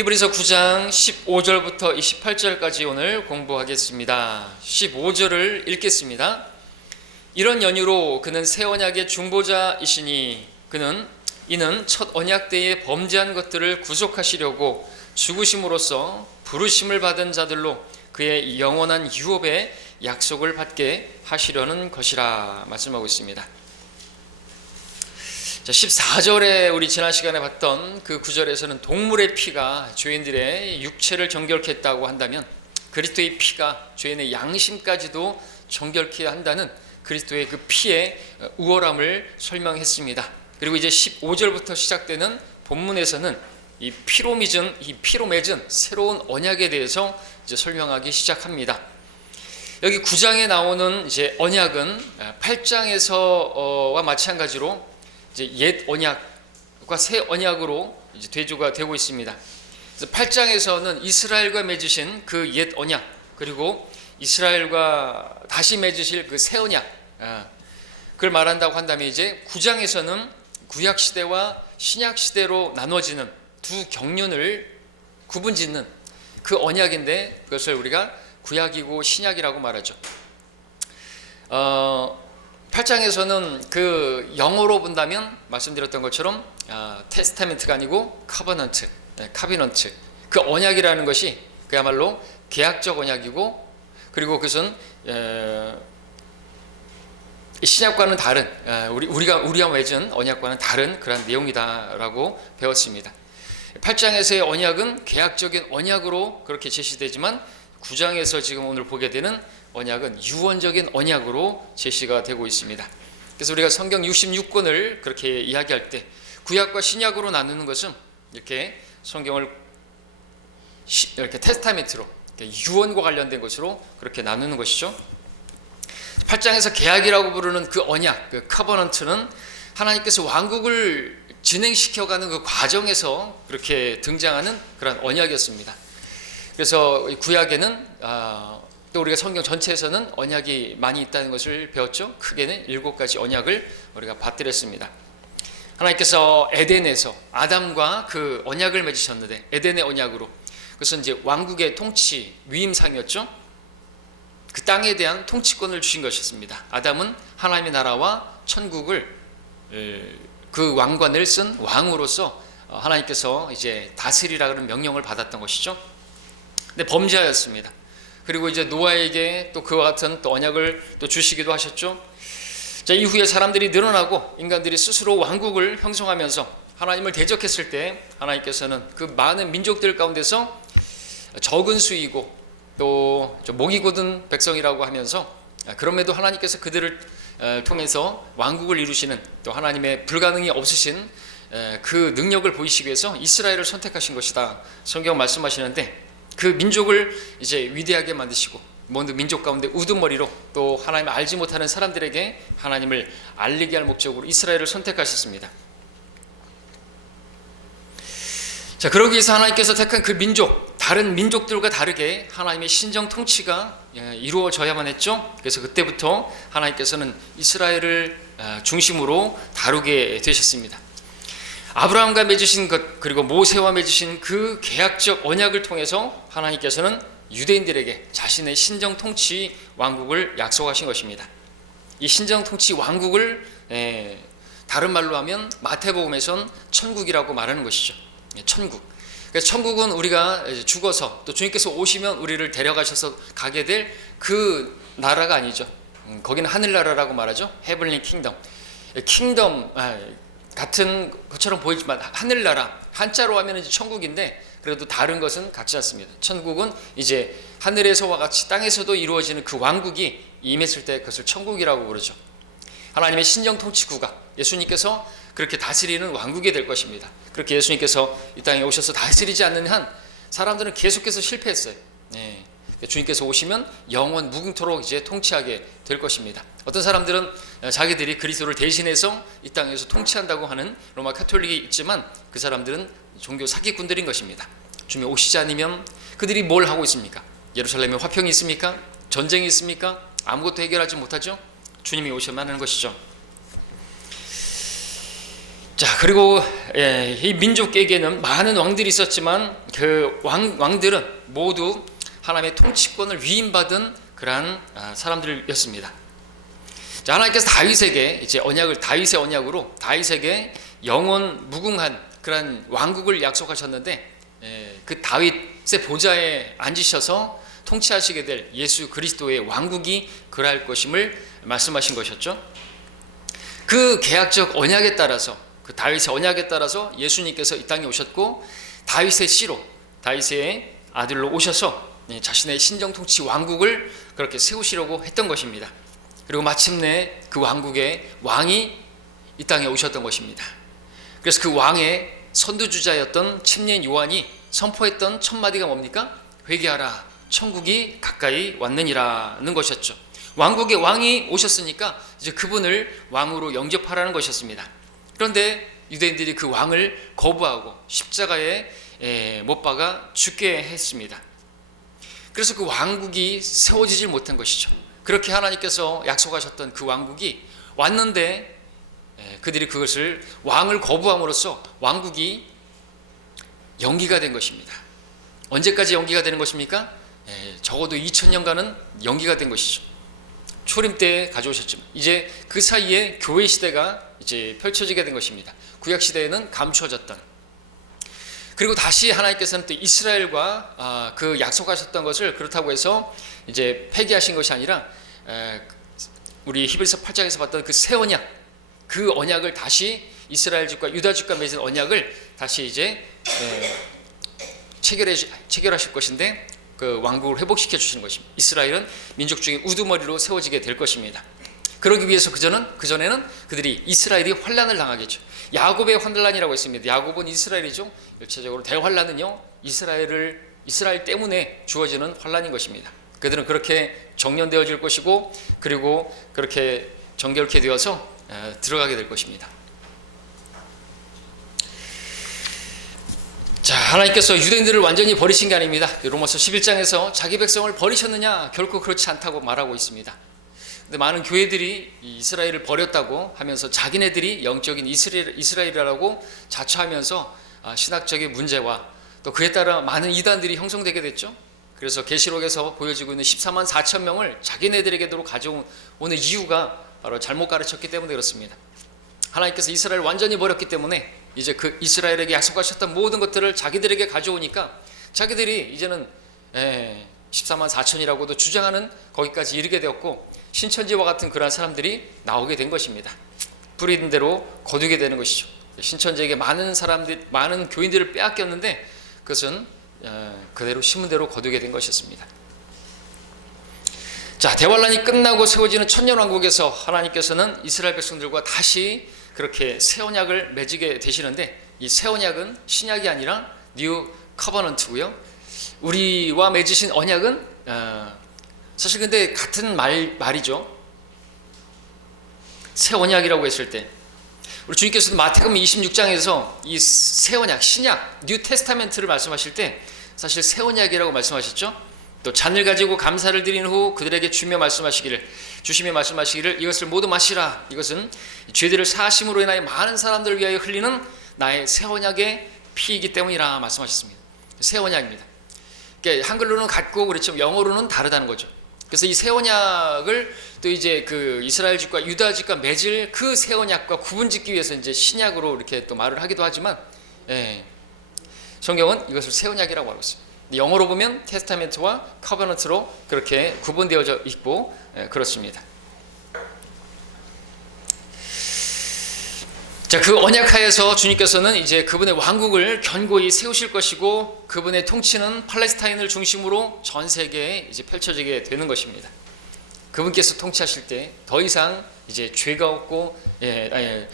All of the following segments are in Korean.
히브리서 9장 15절부터 28절까지 오늘 공부하겠습니다. 15절을 읽겠습니다. 이런 연유로 그는 새 언약의 중보자이시니 이는 첫 언약 때에 범죄한 것들을 구속하시려고 죽으심으로써 부르심을 받은 자들로 그의 영원한 유업의 약속을 받게 하시려는 것이라 말씀하고 있습니다. 자, 14절에 우리 지난 시간에 봤던 그 구절에서는 동물의 피가 죄인들의 육체를 정결케 했다고 한다면 그리스도의 피가 죄인의 양심까지도 정결케 한다는 그리스도의 그 피의 우월함을 설명했습니다. 그리고 이제 15절부터 시작되는 본문에서는 이 피로 맺은 새로운 언약에 대해서 이제 설명하기 시작합니다. 여기 9장에 나오는 이제 언약은 8장에서와 마찬가지로 이제 옛 언약과 새 언약으로 이제 대조가 되고 있습니다. 그래서 8장에서는 이스라엘과 맺으신 그 옛 언약, 그리고 이스라엘과 다시 맺으실 그 새 언약, 그걸 말한다고 한다면 이제 9장에서는 구약 시대와 신약 시대로 나눠지는 두 경륜을 구분짓는 그 언약인데 그것을 우리가 구약이고 신약이라고 말하죠. 8장에서는 그 영어로 본다면 말씀드렸던 것처럼 테스타멘트가 아니고 카버넌트, 그 언약이라는 것이 그야말로 계약적 언약이고, 그리고 그것은 신약과는 다른 우리가 맺은 언약과는 다른 그런 내용이다라고 배웠습니다. 8장에서의 언약은 계약적인 언약으로 그렇게 제시되지만 9장에서 지금 오늘 보게 되는 언약은 유언적인 언약으로 제시가 되고 있습니다. 그래서 우리가 성경 66권을 그렇게 이야기할 때 구약과 신약으로 나누는 것은 이렇게 성경을 이렇게 테스타멘트로 유언과 관련된 것으로 그렇게 나누는 것이죠. 8장에서 계약이라고 부르는 그 언약, 그 커버넌트는 하나님께서 왕국을 진행시켜가는 그 과정에서 그렇게 등장하는 그런 언약이었습니다. 그래서 구약에는 또 우리가 성경 전체에서는 언약이 많이 있다는 것을 배웠죠. 크게는 7가지 언약을 우리가 받들었습니다. 하나님께서 에덴에서 아담과 그 언약을 맺으셨는데 에덴의 언약으로 그것은 이제 왕국의 통치 위임상이었죠. 그 땅에 대한 통치권을 주신 것이었습니다. 아담은 하나님의 나라와 천국을 그 왕관을 쓴 왕으로서 하나님께서 이제 다스리라 그런 명령을 받았던 것이죠. 근데 범죄하였습니다. 그리고 이제 노아에게 또 그와 같은 또 언약을 또 주시기도 하셨죠. 자, 이후에 사람들이 늘어나고 인간들이 스스로 왕국을 형성하면서 하나님을 대적했을 때 하나님께서는 그 많은 민족들 가운데서 적은 수이고 또 목이 곧은 백성이라고 하면서 그럼에도 하나님께서 그들을 통해서 왕국을 이루시는 또 하나님의 불가능이 없으신 그 능력을 보이시기 위해서 이스라엘을 선택하신 것이다. 성경 말씀하시는데 그 민족을 이제 위대하게 만드시고 모든 민족 가운데 우두머리로 또 하나님을 알지 못하는 사람들에게 하나님을 알리게 할 목적으로 이스라엘을 선택하셨습니다. 자, 그러기 위해서 하나님께서 택한 그 민족, 다른 민족들과 다르게 하나님의 신정 통치가 이루어져야만 했죠. 그래서 그때부터 하나님께서는 이스라엘을 중심으로 다루게 되셨습니다. 아브라함과 맺으신 것, 그리고 모세와 맺으신 그 계약적 언약을 통해서 하나님께서는 유대인들에게 자신의 신정 통치 왕국을 약속하신 것입니다. 이 신정 통치 왕국을 다른 말로 하면 마태복음에선 천국이라고 말하는 것이죠. 천국. 그래서 천국은 우리가 죽어서 또 주님께서 오시면 우리를 데려가셔서 가게 될 그 나라가 아니죠. 거기는 하늘나라라고 말하죠. 헤블리 킹덤. 킹덤 같은 것처럼 보이지만 하늘나라, 한자로 하면 이제 천국인데 그래도 다른 것은 같지 않습니다. 천국은 이제 하늘에서와 같이 땅에서도 이루어지는 그 왕국이 임했을 때 그것을 천국이라고 부르죠. 하나님의 신정 통치구가 예수님께서 그렇게 다스리는 왕국이 될 것입니다. 그렇게 예수님께서 이 땅에 오셔서 다스리지 않는 한 사람들은 계속해서 실패했어요. 주님께서 오시면 영원 무궁토록 이제 통치하게 될 것입니다. 어떤 사람들은 자기들이 그리스도를 대신해서 이 땅에서 통치한다고 하는 로마 카톨릭이 있지만 그 사람들은 종교 사기꾼들인 것입니다. 주님이 오시지 않으면 그들이 뭘 하고 있습니까? 예루살렘에 화평이 있습니까? 전쟁이 있습니까? 아무것도 해결하지 못하죠. 주님이 오셔야만 하는 것이죠. 자, 그리고 이 민족에게는 많은 왕들이 있었지만 그 왕들은 모두 하나님의 통치권을 위임받은 그러한 사람들이었습니다. 자, 하나님께서 다윗에게 이제 다윗의 언약으로 다윗에게 영원 무궁한 그러한 왕국을 약속하셨는데, 그 다윗의 보좌에 앉으셔서 통치하시게 될 예수 그리스도의 왕국이 그러할 것임을 말씀하신 것이었죠. 그 계약적 언약에 따라서, 그 다윗의 언약에 따라서 예수님께서 이 땅에 오셨고, 다윗의 씨로, 다윗의 아들로 오셔서 자신의 신정통치 왕국을 그렇게 세우시려고 했던 것입니다. 그리고 마침내 그 왕국의 왕이 이 땅에 오셨던 것입니다. 그래서 그 왕의 선두주자였던 침례인 요한이 선포했던 첫 마디가 뭡니까? 회개하라, 천국이 가까이 왔느니라는 것이었죠. 왕국의 왕이 오셨으니까 이제 그분을 왕으로 영접하라는 것이었습니다. 그런데 유대인들이 그 왕을 거부하고 십자가에 못 박아 죽게 했습니다. 그래서 그 왕국이 세워지질 못한 것이죠. 그렇게 하나님께서 약속하셨던 그 왕국이 왔는데 그들이 그것을 왕을 거부함으로써 왕국이 연기가 된 것입니다. 언제까지 연기가 되는 것입니까? 적어도 2000년간은 연기가 된 것이죠. 초림 때 가져오셨지만 이제 그 사이에 교회 시대가 이제 펼쳐지게 된 것입니다. 구약 시대에는 감추어졌던, 그리고 다시 하나님께서는 또 이스라엘과 그 약속하셨던 것을 그렇다고 해서 이제 폐기하신 것이 아니라 우리 히브리서 8장에서 봤던 그 새 언약, 그 언약을 다시 이스라엘 집과 유다 집과 맺은 언약을 다시 이제 체결하실 것인데, 그 왕국을 회복시켜 주시는 것입니다. 이스라엘은 민족 중에 우두머리로 세워지게 될 것입니다. 그러기 위해서 그전에는 그들이 이스라엘이 환란을 당하겠죠. 야곱의 환란이라고 했습니다. 야곱은 이스라엘이죠. 일체적으로 대환란은요, 이스라엘 때문에 주어지는 환란인 것입니다. 그들은 그렇게 정년되어질 것이고, 그리고 그렇게 정결케 되어서 들어가게 될 것입니다. 자, 하나님께서 유대인들을 완전히 버리신 게 아닙니다. 로마서 11장에서 자기 백성을 버리셨느냐? 결코 그렇지 않다고 말하고 있습니다. 근데 많은 교회들이 이스라엘을 버렸다고 하면서 자기네들이 영적인 이스라엘이라고 자처하면서 신학적인 문제와 또 그에 따라 많은 이단들이 형성되게 됐죠. 그래서 계시록에서 보여지고 있는 14만 4천 명을 자기네들에게로 가져오는 이유가 바로 잘못 가르쳤기 때문에 그렇습니다. 하나님께서 이스라엘을 완전히 버렸기 때문에 이제 그 이스라엘에게 약속하셨던 모든 것들을 자기들에게 가져오니까 자기들이 이제는 14만 4천이라고도 주장하는 거기까지 이르게 되었고, 신천지와 같은 그러한 사람들이 나오게 된 것입니다. 뿌리는 대로 거두게 되는 것이죠. 신천지에게 많은 교인들을 빼앗겼는데 그것은 그대로 심은 대로 거두게 된 것이었습니다. 자, 대환란이 끝나고 세워지는 천년왕국에서 하나님께서는 이스라엘 백성들과 다시 그렇게 새 언약을 맺게 되시는데, 이 새 언약은 신약이 아니라 뉴 커버넌트고요. 우리와 맺으신 언약은 사실 근데 같은 말이죠. 새 언약이라고 했을 때 우리 주님께서도 마태복음 26장에서 이 새 언약, 신약, 뉴 테스타멘트를 말씀하실 때 사실 새 언약이라고 말씀하셨죠. 또 잔을 가지고 감사를 드린 후 그들에게 주시며 말씀하시기를 이것을 모두 마시라. 이것은 죄들을 사하심으로 인하여 많은 사람들을 위하여 흘리는 나의 새 언약의 피이기 때문이라 말씀하셨습니다. 새 언약입니다. 그러니까 한글로는 같고 그렇지만 영어로는 다르다는 거죠. 그래서 이 새 언약을 또 이제 그 이스라엘 집과 유다 집과 맺을 그 새 언약과 구분짓기 위해서 이제 신약으로 이렇게 또 말을 하기도 하지만, 성경은 이것을 새 언약이라고 하고 있습니다. 영어로 보면 테스타멘트와 커버넌트로 그렇게 구분되어져 있고 그렇습니다. 자, 그 언약하에서 주님께서는 이제 그분의 왕국을 견고히 세우실 것이고, 그분의 통치는 팔레스타인을 중심으로 전 세계에 이제 펼쳐지게 되는 것입니다. 그분께서 통치하실 때 더 이상 이제 죄가 없고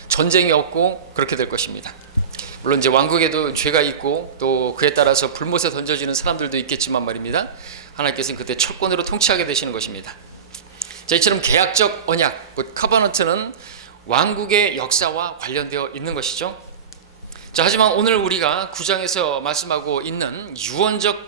전쟁이 없고 그렇게 될 것입니다. 물론 이제 왕국에도 죄가 있고 또 그에 따라서 불못에 던져지는 사람들도 있겠지만 말입니다. 하나님께서는 그때 철권으로 통치하게 되시는 것입니다. 자, 이처럼 계약적 언약, 곧 커버넌트는 왕국의 역사와 관련되어 있는 것이죠. 자, 하지만 오늘 우리가 9장에서 말씀하고 있는 유언적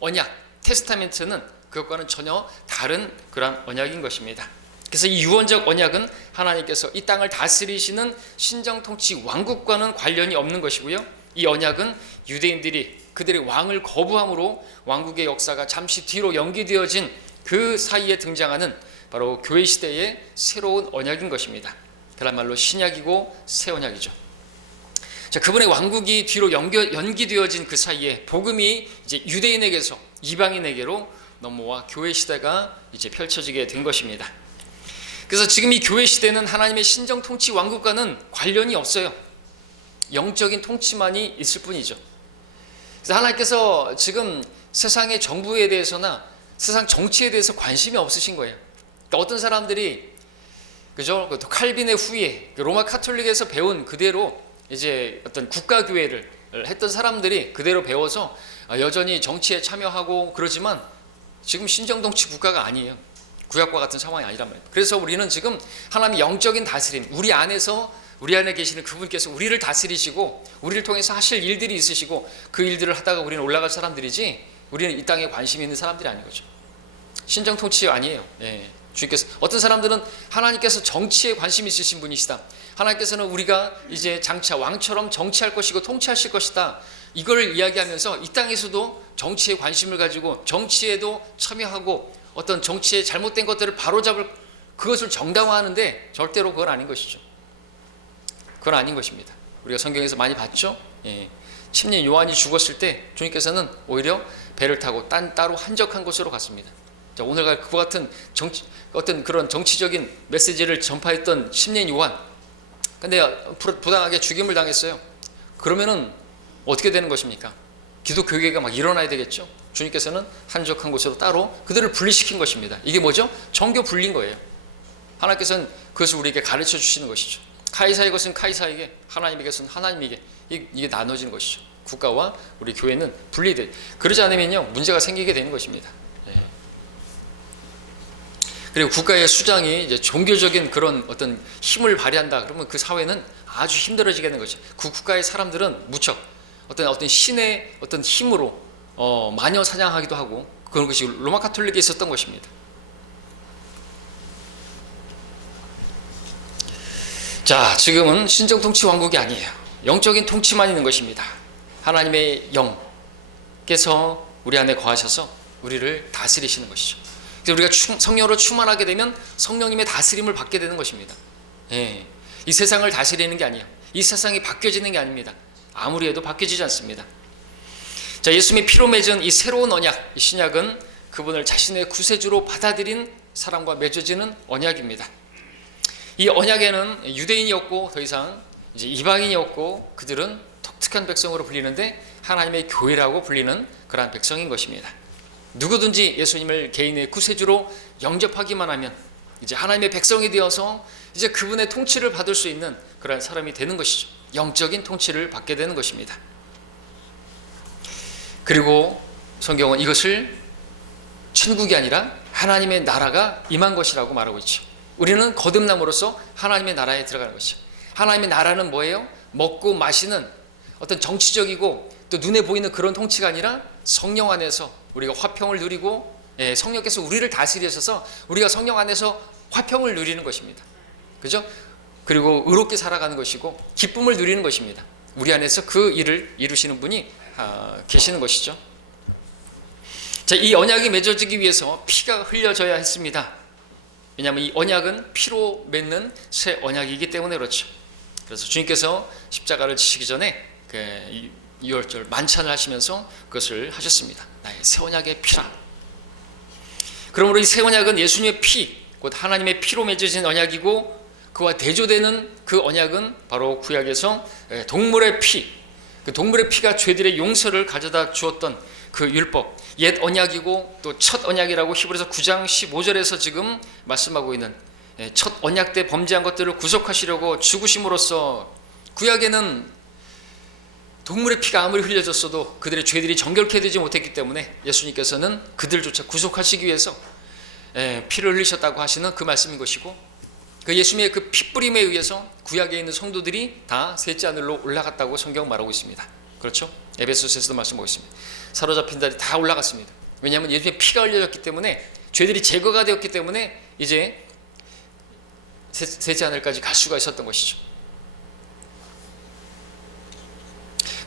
언약, 테스타멘트는 그것과는 전혀 다른 그런 언약인 것입니다. 그래서 이 유언적 언약은 하나님께서 이 땅을 다스리시는 신정통치 왕국과는 관련이 없는 것이고요. 이 언약은 유대인들이 그들의 왕을 거부함으로 왕국의 역사가 잠시 뒤로 연기되어진 그 사이에 등장하는 바로 교회 시대의 새로운 언약인 것입니다. 그야말로 신약이고 새 언약이죠. 자, 그분의 왕국이 뒤로 연기되어진 그 사이에 복음이 이제 유대인에게서 이방인에게로 넘어와 교회 시대가 이제 펼쳐지게 된 것입니다. 그래서 지금 이 교회 시대는 하나님의 신정 통치 왕국과는 관련이 없어요. 영적인 통치만이 있을 뿐이죠. 그래서 하나님께서 지금 세상의 정부에 대해서나 세상 정치에 대해서 관심이 없으신 거예요. 그러니까 어떤 사람들이 그죠? 칼빈의 후예 로마 카톨릭에서 배운 그대로 이제 어떤 국가교회를 했던 사람들이 그대로 배워서 여전히 정치에 참여하고 그러지만 지금 신정통치 국가가 아니에요. 구약과 같은 상황이 아니란 말이에요. 그래서 우리는 지금 하나님의 영적인 다스림, 우리 안에 계시는 그분께서 우리를 다스리시고 우리를 통해서 하실 일들이 있으시고 그 일들을 하다가 우리는 올라갈 사람들이지 우리는 이 땅에 관심이 있는 사람들이 아닌 거죠. 신정통치 아니에요. 예. 주님께서 어떤 사람들은 하나님께서 정치에 관심이 있으신 분이시다. 하나님께서는 우리가 이제 장차 왕처럼 정치할 것이고 통치하실 것이다. 이걸 이야기하면서 이 땅에서도 정치에 관심을 가지고 정치에도 참여하고 어떤 정치의 잘못된 것들을 바로잡을 그것을 정당화하는데 절대로 그건 아닌 것이죠. 그건 아닌 것입니다. 우리가 성경에서 많이 봤죠. 예. 침례 요한이 죽었을 때 주님께서는 오히려 배를 타고 따로 한적한 곳으로 갔습니다. 자, 오늘과 그와 같은 어떤 그런 정치적인 메시지를 전파했던 침례 요한, 근데 부당하게 죽임을 당했어요. 그러면은 어떻게 되는 것입니까? 기독교계가 막 일어나야 되겠죠. 주님께서는 한적한 곳으로 따로 그들을 분리시킨 것입니다. 이게 뭐죠? 정교 분리인 거예요. 하나님께서는 그것을 우리에게 가르쳐 주시는 것이죠. 카이사의 것은 카이사에게, 하나님의 것은 하나님에게, 이게 나눠지는 것이죠. 국가와 우리 교회는 분리돼. 그러지 않으면요 문제가 생기게 되는 것입니다. 그리고 국가의 수장이 이제 종교적인 그런 어떤 힘을 발휘한다 그러면 그 사회는 아주 힘들어지게 되는 것이죠. 그 국가의 사람들은 무척 어떤 신의 어떤 힘으로 마녀 사냥하기도 하고 그런 것이 로마 카톨릭에 있었던 것입니다. 자, 지금은 신정 통치 왕국이 아니에요. 영적인 통치만 있는 것입니다. 하나님의 영께서 우리 안에 거하셔서 우리를 다스리시는 것이죠. 우리가 성령으로 충만하게 되면 성령님의 다스림을 받게 되는 것입니다. 예. 이 세상을 다스리는 게 아니에요. 이 세상이 바뀌어지는 게 아닙니다. 아무리 해도 바뀌어지지 않습니다. 자, 예수님의 피로 맺은 이 새로운 언약, 이 신약은 그분을 자신의 구세주로 받아들인 사람과 맺어지는 언약입니다. 이 언약에는 유대인이었고 더 이상 이제 이방인이었고 그들은 독특한 백성으로 불리는데 하나님의 교회라고 불리는 그러한 백성인 것입니다. 누구든지 예수님을 개인의 구세주로 영접하기만 하면 이제 하나님의 백성이 되어서 이제 그분의 통치를 받을 수 있는 그런 사람이 되는 것이죠. 영적인 통치를 받게 되는 것입니다. 그리고 성경은 이것을 천국이 아니라 하나님의 나라가 임한 것이라고 말하고 있죠. 우리는 거듭남으로써 하나님의 나라에 들어가는 것이죠. 하나님의 나라는 뭐예요? 먹고 마시는 어떤 정치적이고 또 눈에 보이는 그런 통치가 아니라 성령 안에서 우리가 화평을 누리고 성령께서 우리를 다스리셔서 우리가 성령 안에서 화평을 누리는 것입니다. 그죠? 그리고 의롭게 살아가는 것이고 기쁨을 누리는 것입니다. 우리 안에서 그 일을 이루시는 분이 계시는 것이죠. 자, 이 언약이 맺어지기 위해서 피가 흘려져야 했습니다. 왜냐하면 이 언약은 피로 맺는 새 언약이기 때문에 그렇죠. 그래서 주님께서 십자가를 지시기 전에 유월절 만찬을 하시면서 그것을 하셨습니다. 나의 새 언약의 피라. 그러므로 이 새 언약은 예수님의 피, 곧 하나님의 피로 맺어진 언약이고 그와 대조되는 그 언약은 바로 구약에서 동물의 피, 그 동물의 피가 죄들의 용서를 가져다 주었던 그 율법, 옛 언약이고 또 첫 언약이라고 히브리서 9장 15절에서 지금 말씀하고 있는 첫 언약 때 범죄한 것들을 구속하시려고 죽으심으로써 구약에는 동물의 피가 아무리 흘려졌어도 그들의 죄들이 정결케 되지 못했기 때문에 예수님께서는 그들조차 구속하시기 위해서 피를 흘리셨다고 하시는 그 말씀인 것이고 그 예수님의 그 피뿌림에 의해서 구약에 있는 성도들이 다 셋째 하늘로 올라갔다고 성경은 말하고 있습니다. 그렇죠? 에베소서에서도 말씀하고 있습니다. 사로잡힌 자들이 다 올라갔습니다. 왜냐하면 예수님의 피가 흘려졌기 때문에 죄들이 제거가 되었기 때문에 이제 셋째 하늘까지 갈 수가 있었던 것이죠.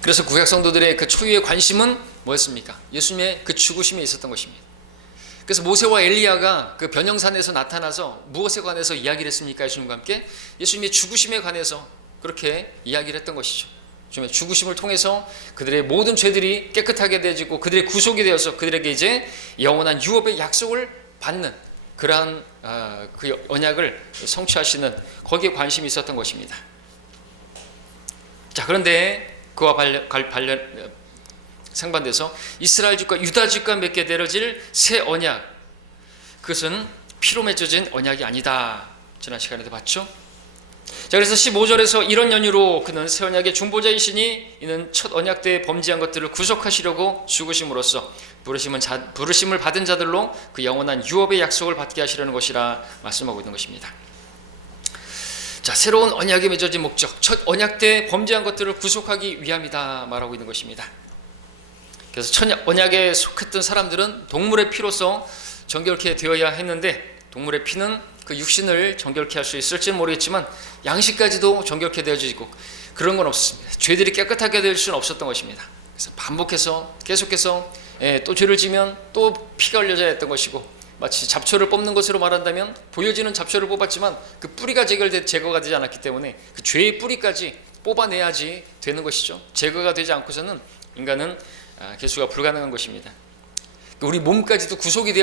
그래서 구약 성도들의 그 초유의 관심은 뭐였습니까? 예수님의 그 죽으심에 있었던 것입니다. 그래서 모세와 엘리야가 그 변형산에서 나타나서 무엇에 관해서 이야기를 했습니까? 예수님과 함께 예수님의 죽으심에 관해서 그렇게 이야기를 했던 것이죠. 주님의 죽으심을 통해서 그들의 모든 죄들이 깨끗하게 되어지고 그들의 구속이 되어서 그들에게 이제 영원한 유업의 약속을 받는 그러한 그 언약을 성취하시는 거기에 관심이 있었던 것입니다. 자, 그런데 그와 상반돼서 이스라엘 집과 유다 집과 맺게 되어질 새 언약, 그것은 피로 맺어진 언약이 아니다. 지난 시간에도 봤죠. 자, 그래서 15절에서 이런 연유로 그는 새 언약의 중보자이시니 이는 첫 언약 때 범죄한 것들을 구속하시려고 죽으심으로써 부르심을 받은 자들로 그 영원한 유업의 약속을 받게 하시려는 것이라 말씀하고 있는 것입니다. 자, 새로운 언약에 맺어진 목적, 첫 언약 때 범죄한 것들을 구속하기 위함이다 말하고 있는 것입니다. 그래서 첫 언약에 속했던 사람들은 동물의 피로서 정결케 되어야 했는데 동물의 피는 그 육신을 정결케 할 수 있을지는 모르겠지만 양식까지도 정결케 되어지고 그런 건 없었습니다. 죄들이 깨끗하게 될 수는 없었던 것입니다. 그래서 반복해서 계속해서 또 죄를 지면 또 피가 흘려져야 했던 것이고, 마치 잡초를 뽑는 것으로 말한다면 보여지는 잡초를 뽑았지만 그 뿌리가 제거가 되지 않았기 때문에 그 죄의 뿌리까지 뽑아내야지 되는 것이죠. 제거가 되지 않고서는 인간은 개수가 불가능한 것입니다. 우리 몸까지도 구속이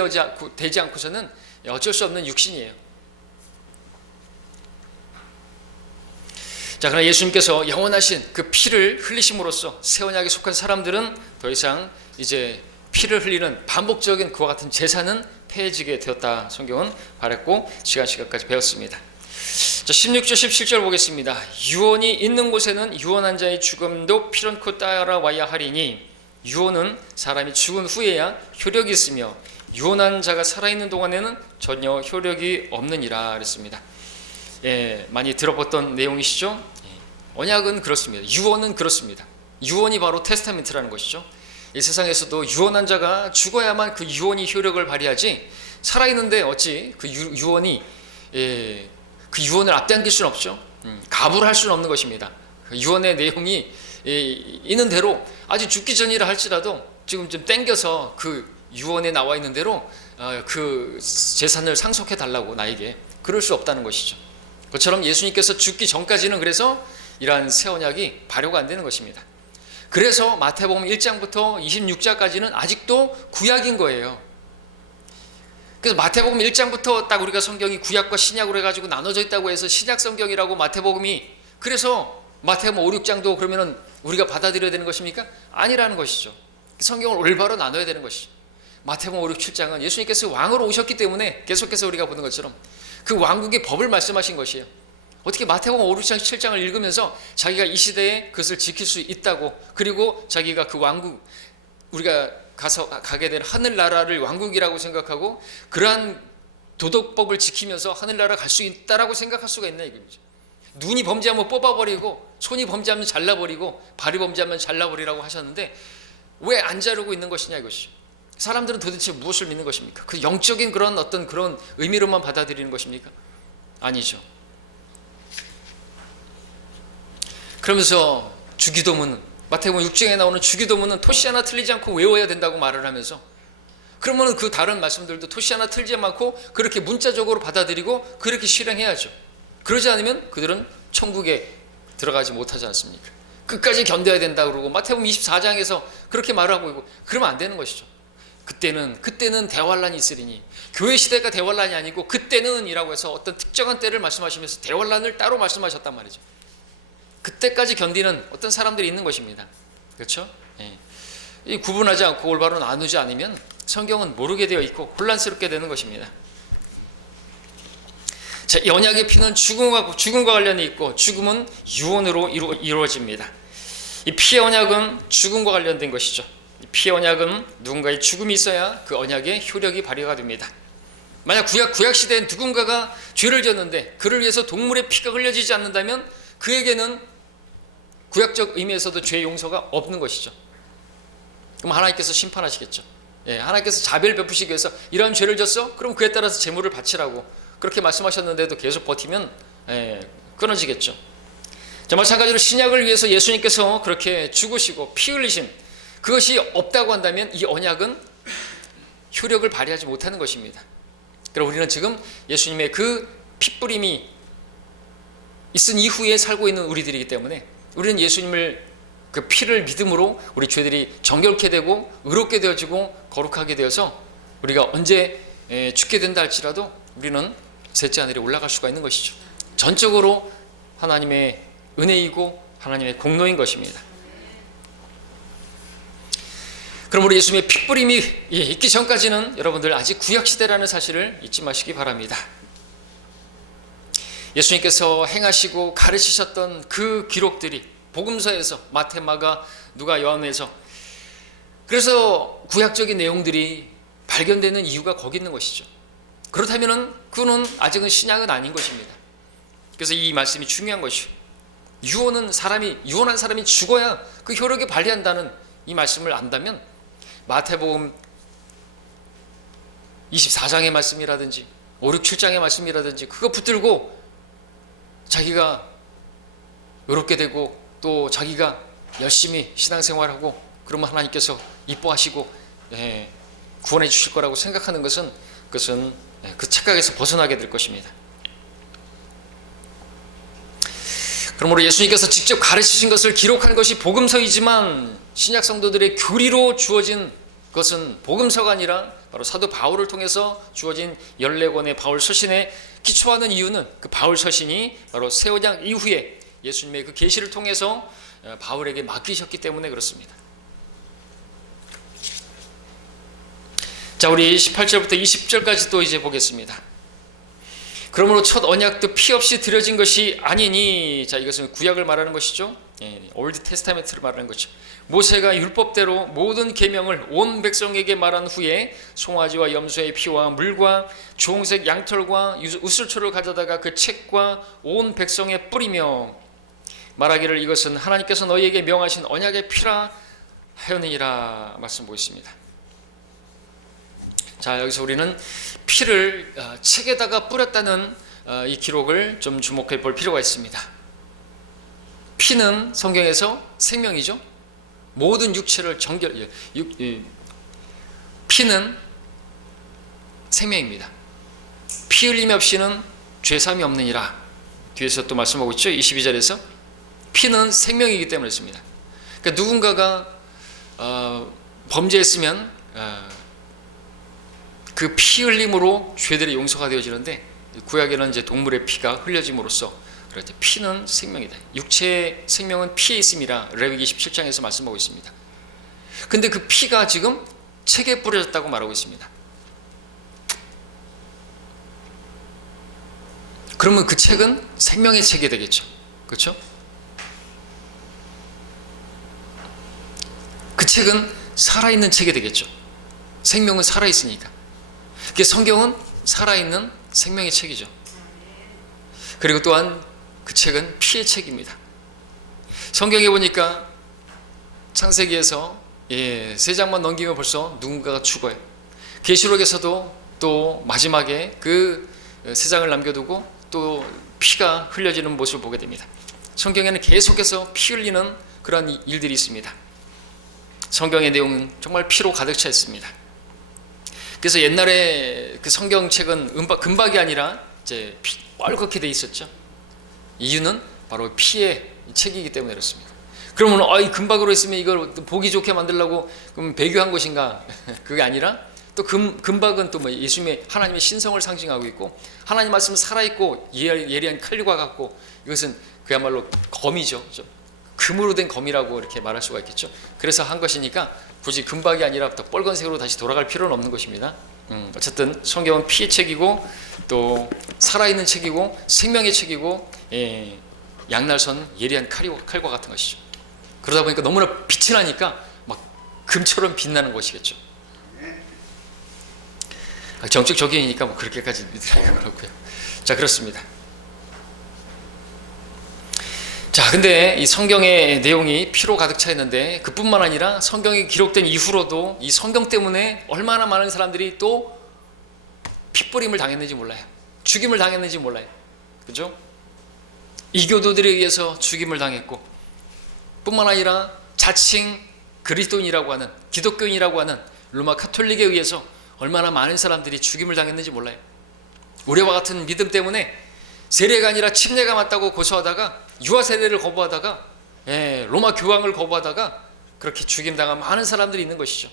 되지 않고서는 어쩔 수 없는 육신이에요. 자, 그러나 예수님께서 영원하신 그 피를 흘리심으로써 새 언약에 속한 사람들은 더 이상 이제 피를 흘리는 반복적인 그와 같은 제사는 폐해지게 되었다. 성경은 말했고 시간까지 배웠습니다. 자, 16절 17절 보겠습니다. 유언이 있는 곳에는 유언한 자의 죽음도 필연코 따라와야 하리니 유언은 사람이 죽은 후에야 효력이 있으며 유언한 자가 살아있는 동안에는 전혀 효력이 없느니라 그랬습니다. 많이 들어봤던 내용이시죠? 언약은 그렇습니다. 유언은 그렇습니다. 유언이 바로 테스타멘트라는 것이죠. 이 세상에서도 유언한 자가 죽어야만 그 유언이 효력을 발휘하지 살아있는데 어찌 그 유언이 그 유언을 앞당길 수는 없죠. 가불할 수는 없는 것입니다. 그 유언의 내용이 있는 대로 아직 죽기 전이라 할지라도 지금 좀 땡겨서 그 유언에 나와 있는 대로 그 재산을 상속해 달라고 나에게 그럴 수 없다는 것이죠. 그처럼 예수님께서 죽기 전까지는 그래서 이러한 새 언약이 발효가 안 되는 것입니다. 그래서 마태복음 1장부터 26장까지는 아직도 구약인 거예요. 그래서 마태복음 1장부터 딱 우리가 성경이 구약과 신약으로 해가지고 나눠져 있다고 해서 신약 성경이라고 마태복음이, 그래서 마태복음 5, 6장도 그러면은 우리가 받아들여야 되는 것입니까? 아니라는 것이죠. 성경을 올바로 나눠야 되는 것이죠. 마태복음 5, 6, 7장은 예수님께서 왕으로 오셨기 때문에 계속해서 우리가 보는 것처럼 그 왕국의 법을 말씀하신 것이에요. 어떻게 마태복음 5, 6장, 7장을 읽으면서 자기가 이 시대에 그것을 지킬 수 있다고, 그리고 자기가 그 왕국, 우리가 가게 된 하늘나라를 왕국이라고 생각하고 그러한 도덕법을 지키면서 하늘나라 갈 수 있다라고 생각할 수가 있나 이거죠. 눈이 범죄하면 뽑아버리고 손이 범죄하면 잘라버리고 발이 범죄하면 잘라버리라고 하셨는데 왜 안 자르고 있는 것이냐 이것이죠. 사람들은 도대체 무엇을 믿는 것입니까? 그 영적인 그런 어떤 그런 의미로만 받아들이는 것입니까? 아니죠. 그러면서 주기도문은, 마태복음 6장에 나오는 주기도문은 토시 하나 틀리지 않고 외워야 된다고 말을 하면서, 그러면 그 다른 말씀들도 토시 하나 틀리지 않고 그렇게 문자적으로 받아들이고 그렇게 실행해야죠. 그러지 않으면 그들은 천국에 들어가지 못하지 않습니까? 끝까지 견뎌야 된다고 그러고 마태복음 24장에서 그렇게 말하고 있고, 그러면 안 되는 것이죠. 그때는 대환란이 있으리니, 교회 시대가 대환란이 아니고 그때는 이라고 해서 어떤 특정한 때를 말씀하시면서 대환란을 따로 말씀하셨단 말이죠. 그때까지 견디는 어떤 사람들이 있는 것입니다. 그렇죠? 이 구분하지 않고 올바로 나누지 않으면 성경은 모르게 되어 있고 혼란스럽게 되는 것입니다. 자, 이 언약의 피는 죽음과 관련이 있고 죽음은 유언으로 이루어집니다. 이 피의 언약은 죽음과 관련된 것이죠. 이 피의 언약은 누군가의 죽음이 있어야 그 언약의 효력이 발휘가 됩니다. 만약 구약 시대엔 누군가가 죄를 지었는데 그를 위해서 동물의 피가 흘려지지 않는다면 그에게는 구약적 의미에서도 죄 용서가 없는 것이죠. 그럼 하나님께서 심판하시겠죠. 하나님께서 자비를 베푸시기 위해서 이러한 죄를 졌어? 그럼 그에 따라서 제물을 바치라고 그렇게 말씀하셨는데도 계속 버티면 끊어지겠죠. 자, 마찬가지로 신약을 위해서 예수님께서 그렇게 죽으시고 피 흘리심, 그것이 없다고 한다면 이 언약은 효력을 발휘하지 못하는 것입니다. 그럼 우리는 지금 예수님의 그 피뿌림이 있은 이후에 살고 있는 우리들이기 때문에 우리는 예수님을 그 피를 믿음으로 우리 죄들이 정결케 되고 의롭게 되어지고 거룩하게 되어서 우리가 언제 죽게 된다 할지라도 우리는 셋째 하늘에 올라갈 수가 있는 것이죠. 전적으로 하나님의 은혜이고 하나님의 공로인 것입니다. 그럼 우리 예수님의 피뿌림이 있기 전까지는 여러분들 아직 구약시대라는 사실을 잊지 마시기 바랍니다. 예수님께서 행하시고 가르치셨던 그 기록들이 복음서에서 마태, 마가, 누가, 요한에서, 그래서 구약적인 내용들이 발견되는 이유가 거기 있는 것이죠. 그렇다면 그는 아직은 신약은 아닌 것입니다. 그래서 이 말씀이 중요한 것이죠. 유언한 사람이 죽어야 그 효력이 발휘한다는 이 말씀을 안다면 마태복음 24장의 말씀이라든지 5, 6, 7장의 말씀이라든지 그거 붙들고 자기가 의롭게 되고 또 자기가 열심히 신앙생활하고 그러면 하나님께서 이뻐하시고 구원해 주실 거라고 생각하는 것은 그것은 그 착각에서 벗어나게 될 것입니다. 그러므로 예수님께서 직접 가르치신 것을 기록한 것이 복음서이지만 신약 성도들의 교리로 주어진 것은 복음서가 아니라 바로 사도 바울을 통해서 주어진 14권의 바울 서신에 기초하는 이유는 그 바울 서신이 바로 새 언약 이후에 예수님의 그 계시를 통해서 바울에게 맡기셨기 때문에 그렇습니다. 자, 우리 18절부터 20절까지 또 이제 보겠습니다. 그러므로 첫 언약도 피 없이 드려진 것이 아니니, 자, 이것은 구약을 말하는 것이죠. 올드 테스타멘트를 말하는 것이죠. 모세가 율법대로 모든 계명을 온 백성에게 말한 후에 송아지와 염소의 피와 물과 주홍색 양털과 우슬초를 가져다가 그 책과 온 백성에 뿌리며 말하기를 이것은 하나님께서 너희에게 명하신 언약의 피라 하였느니라 말씀 보겠습니다. 자, 여기서 우리는 피를 책에다가 뿌렸다는 이 기록을 좀 주목해 볼 필요가 있습니다. 피는 성경에서 생명이죠. 모든 육체를 피는 생명입니다. 피 흘림 없이는 죄삼이 없느니라 뒤에서 또 말씀하고 있죠. 22절에서 피는 생명이기 때문에 그렇습니다. 그러니까 누군가가 범죄했으면 그 피 흘림으로 죄들의 용서가 되어지는데 구약에는 이제 동물의 피가 흘려짐으로써 그렇죠. 피는 생명이다. 육체의 생명은 피에 있음이라 레위기 27장에서 말씀하고 있습니다. 근데 그 피가 지금 책에 뿌려졌다고 말하고 있습니다. 그러면 그 책은 생명의 책이 되겠죠. 그렇죠? 그 책은 살아있는 책이 되겠죠. 생명은 살아있으니까. 성경은 살아있는 생명의 책이죠. 그리고 또한 그 책은 피의 책입니다. 성경에 보니까 창세기에서 3장만 넘기면 벌써 누군가가 죽어요. 계시록에서도 또 마지막에 그 3장을 남겨두고 또 피가 흘려지는 모습을 보게 됩니다. 성경에는 계속해서 피 흘리는 그런 일들이 있습니다. 성경의 내용은 정말 피로 가득 차 있습니다. 그래서 옛날에 그 성경책은 금박이 아니라 이제 뻘겋게 돼 있었죠. 이유는 바로 피의 책이기 때문에 그렇습니다. 그러면 이 금박으로 있으면 이걸 보기 좋게 만들려고 그럼 배교한 것인가? 그게 아니라 또 금박은 또 예수님의 하나님의 신성을 상징하고 있고 하나님 말씀 살아있고 예리한 칼과 같고 이것은 그야말로 검이죠. 금으로 된 검이라고 이렇게 말할 수가 있겠죠. 그래서 한 것이니까 굳이 금박이 아니라 또 빨간색으로 다시 돌아갈 필요는 없는 것입니다. 어쨌든 성경은 피의 책이고 또 살아있는 책이고 생명의 책이고 양날선 예리한 칼과 같은 것이죠. 그러다 보니까 너무나 빛이 나니까 막 금처럼 빛나는 것이겠죠. 정책 적용이니까 뭐 그렇게까지 믿으라고 그렇고요. 자, 그렇습니다. 자, 근데 이 성경의 내용이 피로 가득 차 있는데 그뿐만 아니라 성경이 기록된 이후로도 이 성경 때문에 얼마나 많은 사람들이 또 핏부림을 당했는지 몰라요. 죽임을 당했는지 몰라요. 그죠? 이교도들에 의해서 죽임을 당했고, 뿐만 아니라 자칭 그리스도인이라고 하는, 기독교인이라고 하는 로마 카톨릭에 의해서 얼마나 많은 사람들이 죽임을 당했는지 몰라요. 우리와 같은 믿음 때문에 세례가 아니라 침례가 맞다고 고소하다가, 유아 세례를 거부하다가, 로마 교황을 거부하다가 그렇게 죽임당한 많은 사람들이 있는 것이죠.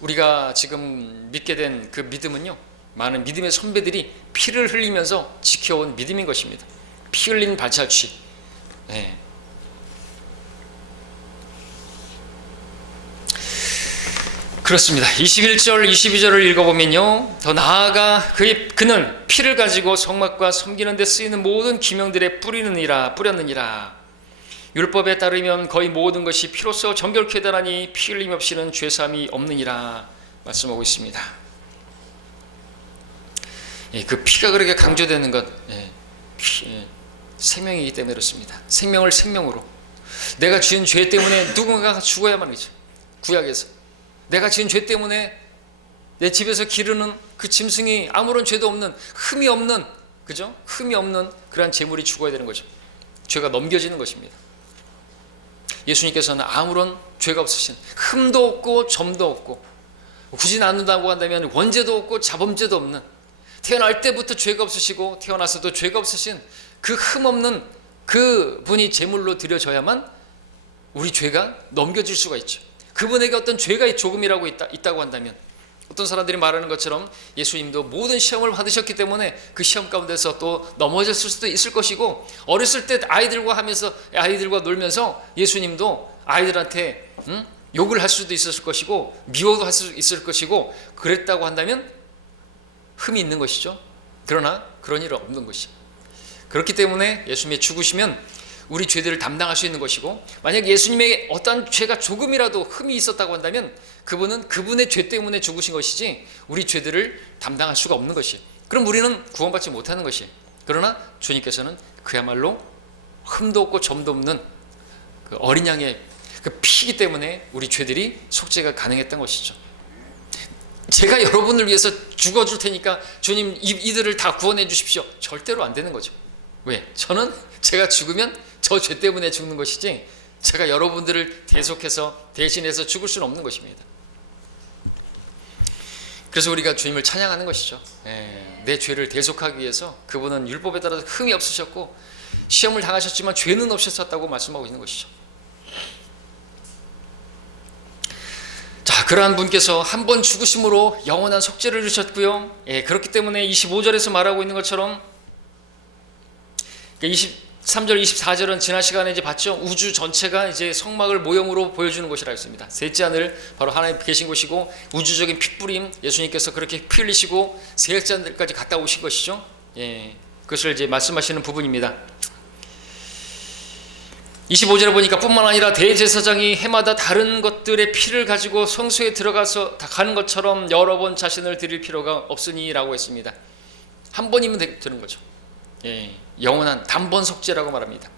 우리가 지금 믿게 된 그 믿음은요, 많은 믿음의 선배들이 피를 흘리면서 지켜온 믿음인 것입니다. 피 흘린 발자취. 그렇습니다. 21절, 22절을 읽어보면요, 더 나아가 그는 피를 가지고 성막과 섬기는 데 쓰이는 모든 기명들에 뿌렸느니라. 율법에 따르면 거의 모든 것이 피로써 정결케 되나니 피 흘림 없이는 죄사함이 없느니라 말씀하고 있습니다. 그 피가 그렇게 강조되는 것, 생명이기 때문에 그렇습니다. 생명을 생명으로, 내가 지은 죄 때문에 누군가가 죽어야만 하죠. 구약에서 내가 지은 죄 때문에 내 집에서 기르는 그 짐승이 아무런 죄도 없는, 흠이 없는, 그죠? 흠이 없는 그러한 제물이 죽어야 되는 거죠. 죄가 넘겨지는 것입니다. 예수님께서는 아무런 죄가 없으신, 흠도 없고 점도 없고, 굳이 나눈다고 한다면 원죄도 없고 자범죄도 없는, 태어날 때부터 죄가 없으시고 태어나서도 죄가 없으신 그 흠 없는 그 분이 제물로 드려져야만 우리 죄가 넘겨질 수가 있죠. 그분에게 어떤 죄가 조금이라고 있다고 한다면, 어떤 사람들이 말하는 것처럼 예수님도 모든 시험을 받으셨기 때문에 그 시험 가운데서 또 넘어졌을 수도 있을 것이고, 어렸을 때 아이들과 놀면서 예수님도 아이들한테 욕을 할 수도 있었을 것이고, 미워도 할 수 있을 것이고, 그랬다고 한다면 흠이 있는 것이죠. 그러나 그런 일은 없는 것이죠. 그렇기 때문에 예수님이 죽으시면 우리 죄들을 담당할 수 있는 것이고, 만약 예수님에게 어떤 죄가 조금이라도 흠이 있었다고 한다면 그분은 그분의 죄 때문에 죽으신 것이지 우리 죄들을 담당할 수가 없는 것이에요. 그럼 우리는 구원받지 못하는 것이에요. 그러나 주님께서는 그야말로 흠도 없고 점도 없는 그 어린 양의 그 피이기 때문에 우리 죄들이 속죄가 가능했던 것이죠. 제가 여러분을 위해서 죽어줄 테니까 주님 이들을 다 구원해 주십시오, 절대로 안 되는 거죠. 왜? 저는 제가 죽으면 저 죄 때문에 죽는 것이지 제가 여러분들을 대신해서 죽을 수는 없는 것입니다. 그래서 우리가 주님을 찬양하는 것이죠. 내 죄를 대속하기 위해서 그분은 율법에 따라서 흠이 없으셨고 시험을 당하셨지만 죄는 없으셨다고 말씀하고 있는 것이죠. 자, 그러한 분께서 한 번 죽으심으로 영원한 속죄를 주셨고요. 그렇기 때문에 25절에서 말하고 있는 것처럼 23절, 24절은 지난 시간에 이제 봤죠. 우주 전체가 이제 성막을 모형으로 보여주는 곳이라 했습니다. 셋째 하늘, 바로 하나님 계신 곳이고, 우주적인 핏뿌림, 예수님께서 그렇게 피 흘리시고 셋째 하늘까지 갔다 오신 것이죠. 그것을 이제 말씀하시는 부분입니다. 25절에 보니까 뿐만 아니라 대제사장이 해마다 다른 것들의 피를 가지고 성소에 들어가서 가는 것처럼 여러 번 자신을 드릴 필요가 없으니 라고 했습니다. 한 번이면 되는 거죠. 영원한 단번 속죄라고 말합니다.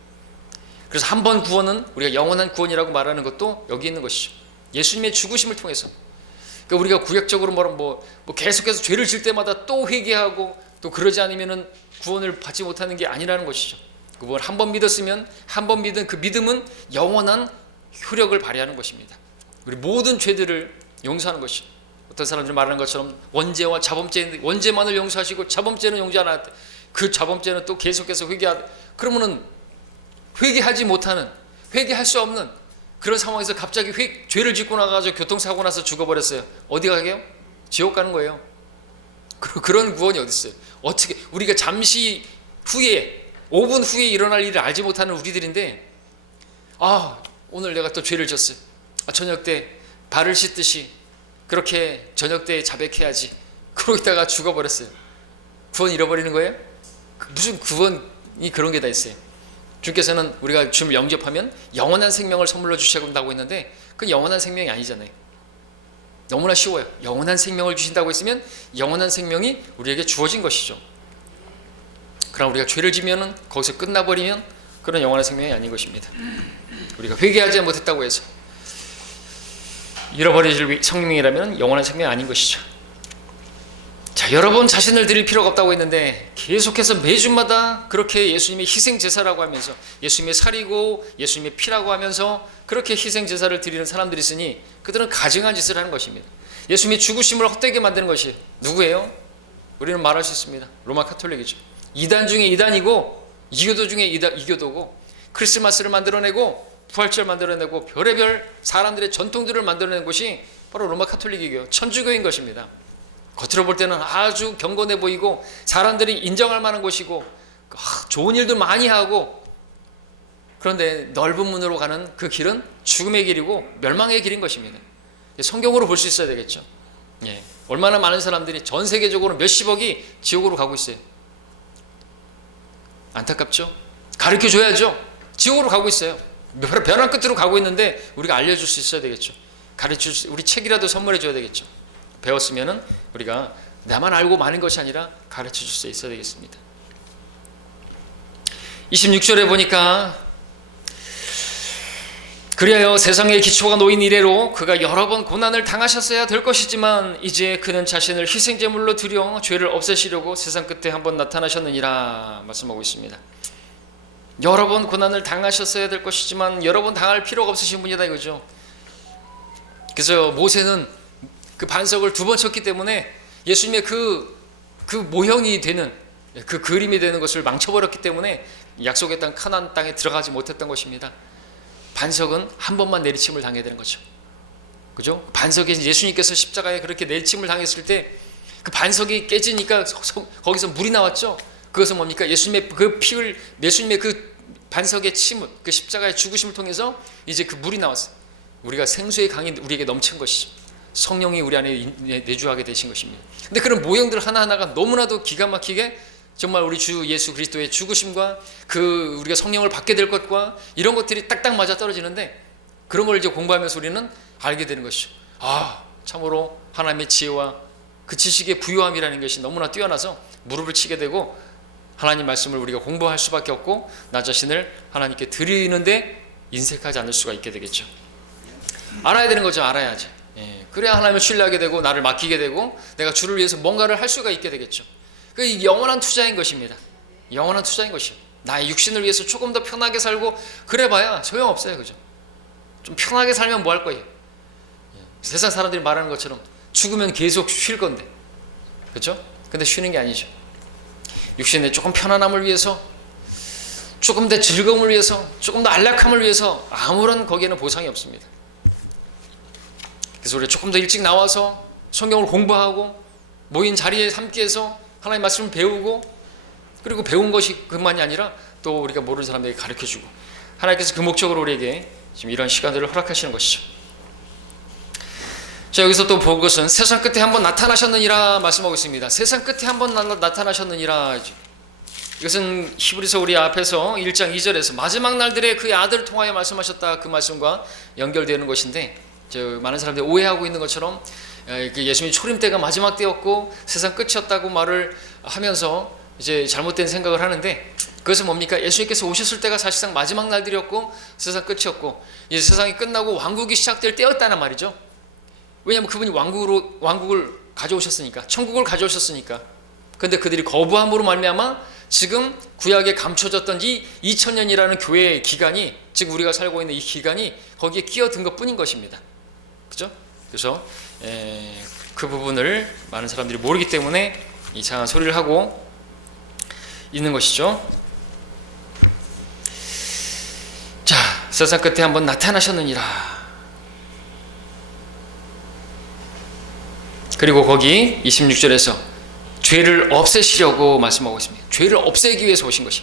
그래서 한 번 구원은 우리가 영원한 구원이라고 말하는 것도 여기 있는 것이죠. 예수님의 죽으심을 통해서. 그러니까 우리가 구약적으로 계속해서 죄를 질 때마다 또 회개하고 또 그러지 않으면 구원을 받지 못하는 게 아니라는 것이죠. 그분 한 번 믿었으면 한 번 믿은 그 믿음은 영원한 효력을 발휘하는 것입니다. 우리 모든 죄들을 용서하는 것이죠. 어떤 사람들이 말하는 것처럼 원죄와 자범죄인데 원죄만을 용서하시고 자범죄는 용서 안 하는데 그 자범죄는 또 계속해서 그러면은 회개하지 못하는, 회개할 수 없는 그런 상황에서 갑자기 죄를 짓고 나가서 교통사고 나서 죽어버렸어요. 어디 가게요? 지옥 가는 거예요. 그런 구원이 어디 있어요? 어떻게 우리가 잠시 후에 5분 후에 일어날 일을 알지 못하는 우리들인데, 오늘 내가 또 죄를 졌어요. 저녁 때 발을 씻듯이 그렇게 저녁 때 자백해야지. 그러다가 죽어버렸어요. 구원 잃어버리는 거예요? 무슨 구원이 그런 게 다 있어요. 주께서는 우리가 주님을 영접하면 영원한 생명을 선물로 주신다고 했는데 그건 영원한 생명이 아니잖아요. 너무나 쉬워요. 영원한 생명을 주신다고 했으면 영원한 생명이 우리에게 주어진 것이죠. 그러나 우리가 죄를 지면은 거기서 끝나버리면 그런 영원한 생명이 아닌 것입니다. 우리가 회개하지 못했다고 해서 잃어버려질 생명이라면 영원한 생명이 아닌 것이죠. 자, 자, 여러 번 자신을 드릴 필요가 없다고 했는데 계속해서 매주마다 그렇게 예수님의 희생 제사라고 하면서 예수님의 살이고 예수님의 피라고 하면서 그렇게 희생 제사를 드리는 사람들이 있으니 그들은 가증한 짓을 하는 것입니다. 예수님의 죽으심을 헛되게 만드는 것이 누구예요? 우리는 말할 수 있습니다. 로마 카톨릭이죠. 이단 중에 이단이고 이교도 중에 이교도고 크리스마스를 만들어내고 부활절 만들어내고 별의별 사람들의 전통들을 만들어낸 것이 바로 로마 카톨릭이고요. 천주교인 것입니다. 겉으로 볼 때는 아주 경건해 보이고 사람들이 인정할 만한 곳이고 좋은 일도 많이 하고, 그런데 넓은 문으로 가는 그 길은 죽음의 길이고 멸망의 길인 것입니다. 성경으로 볼 수 있어야 되겠죠. 예. 얼마나 많은 사람들이 전 세계적으로 몇십억이 지옥으로 가고 있어요. 안타깝죠? 가르쳐 줘야죠. 지옥으로 가고 있어요. 변화 끝으로 가고 있는데 우리가 알려줄 수 있어야 되겠죠. 우리 책이라도 선물해 줘야 되겠죠. 배웠으면은 우리가 나만 알고 마는 것이 아니라 가르쳐 줄 수 있어야 되겠습니다. 26절에 보니까 그리하여 세상의 기초가 놓인 이래로 그가 여러 번 고난을 당하셨어야 될 것이지만 이제 그는 자신을 희생제물로 드려 죄를 없애시려고 세상 끝에 한번 나타나셨느니라 말씀하고 있습니다. 여러 번 고난을 당하셨어야 될 것이지만 여러 번 당할 필요가 없으신 분이다 이거죠. 그래서 모세는 그 반석을 2번 쳤기 때문에 예수님의 그 모형이 되는, 그 그림이 되는 것을 망쳐버렸기 때문에 약속의 땅 가나안 땅에 들어가지 못했던 것입니다. 반석은 한 번만 내리침을 당해야 되는 거죠. 그죠? 반석에 예수님께서 십자가에 그렇게 내리침을 당했을 때 그 반석이 깨지니까 거기서 물이 나왔죠. 그것은 뭡니까? 예수님의 그 피를, 예수님의 그 반석의 침을, 그 십자가의 죽으심을 통해서 이제 그 물이 나왔어요. 우리가 생수의 강이 우리에게 넘친 것이죠. 성령이 우리 안에 내주하게 되신 것입니다. 근데 그런 모형들 하나하나가 너무나도 기가 막히게 정말 우리 주 예수 그리스도의 죽으심과 그 우리가 성령을 받게 될 것과 이런 것들이 딱딱 맞아 떨어지는데, 그런 걸 이제 공부하면서 우리는 알게 되는 것이죠. 아, 참으로 하나님의 지혜와 그 지식의 부유함이라는 것이 너무나 뛰어나서 무릎을 치게 되고 하나님 말씀을 우리가 공부할 수밖에 없고 나 자신을 하나님께 드리는데 인색하지 않을 수가 있게 되겠죠. 알아야 되는 거죠. 알아야지. 예, 그래야 하나님을 신뢰하게 되고 나를 맡기게 되고 내가 주를 위해서 뭔가를 할 수가 있게 되겠죠. 그 영원한 투자인 것입니다. 영원한 투자인 것이요. 나의 육신을 위해서 조금 더 편하게 살고 그래봐야 소용없어요. 그죠? 좀 편하게 살면 뭐 할 거예요? 예, 세상 사람들이 말하는 것처럼 죽으면 계속 쉴 건데, 그렇죠? 근데 쉬는 게 아니죠. 육신의 조금 편안함을 위해서, 조금 더 즐거움을 위해서, 조금 더 안락함을 위해서 아무런 거기에는 보상이 없습니다. 그래서 우리가 조금 더 일찍 나와서 성경을 공부하고 모인 자리에 함께해서 하나님의 말씀을 배우고, 그리고 배운 것이 그만이 아니라 또 우리가 모르는 사람에게 가르쳐주고, 하나님께서 그 목적으로 우리에게 지금 이런 시간들을 허락하시는 것이죠. 자, 여기서 또 볼 것은 세상 끝에 한번 나타나셨느니라 말씀하고 있습니다. 세상 끝에 한번 나타나셨느니라. 이것은 히브리서 우리 앞에서 1장 2절에서 마지막 날들에 그의 아들을 통하여 말씀하셨다, 그 말씀과 연결되는 것인데, 많은 사람들이 오해하고 있는 것처럼 예수님 초림 때가 마지막 때였고 세상 끝이었다고 말을 하면서 이제 잘못된 생각을 하는데, 그것은 뭡니까? 예수님께서 오셨을 때가 사실상 마지막 날들이었고 세상 끝이었고 이제 세상이 끝나고 왕국이 시작될 때였다는 말이죠. 왜냐하면 그분이 왕국을 가져오셨으니까, 천국을 가져오셨으니까. 그런데 그들이 거부함으로 말미암아 지금 구약에 감춰졌던 이 2000년이라는 교회의 기간이, 즉 우리가 살고 있는 이 기간이 거기에 끼어든 것뿐인 것입니다. 그죠? 그래서 그 부분을 많은 사람들이 모르기 때문에 이상한 소리를 하고 있는 것이죠. 자, 세상 끝에 한번 나타나셨느니라. 그리고 거기 26절에서 죄를 없애시려고 말씀하고 있습니다. 죄를 없애기 위해서 오신 것이,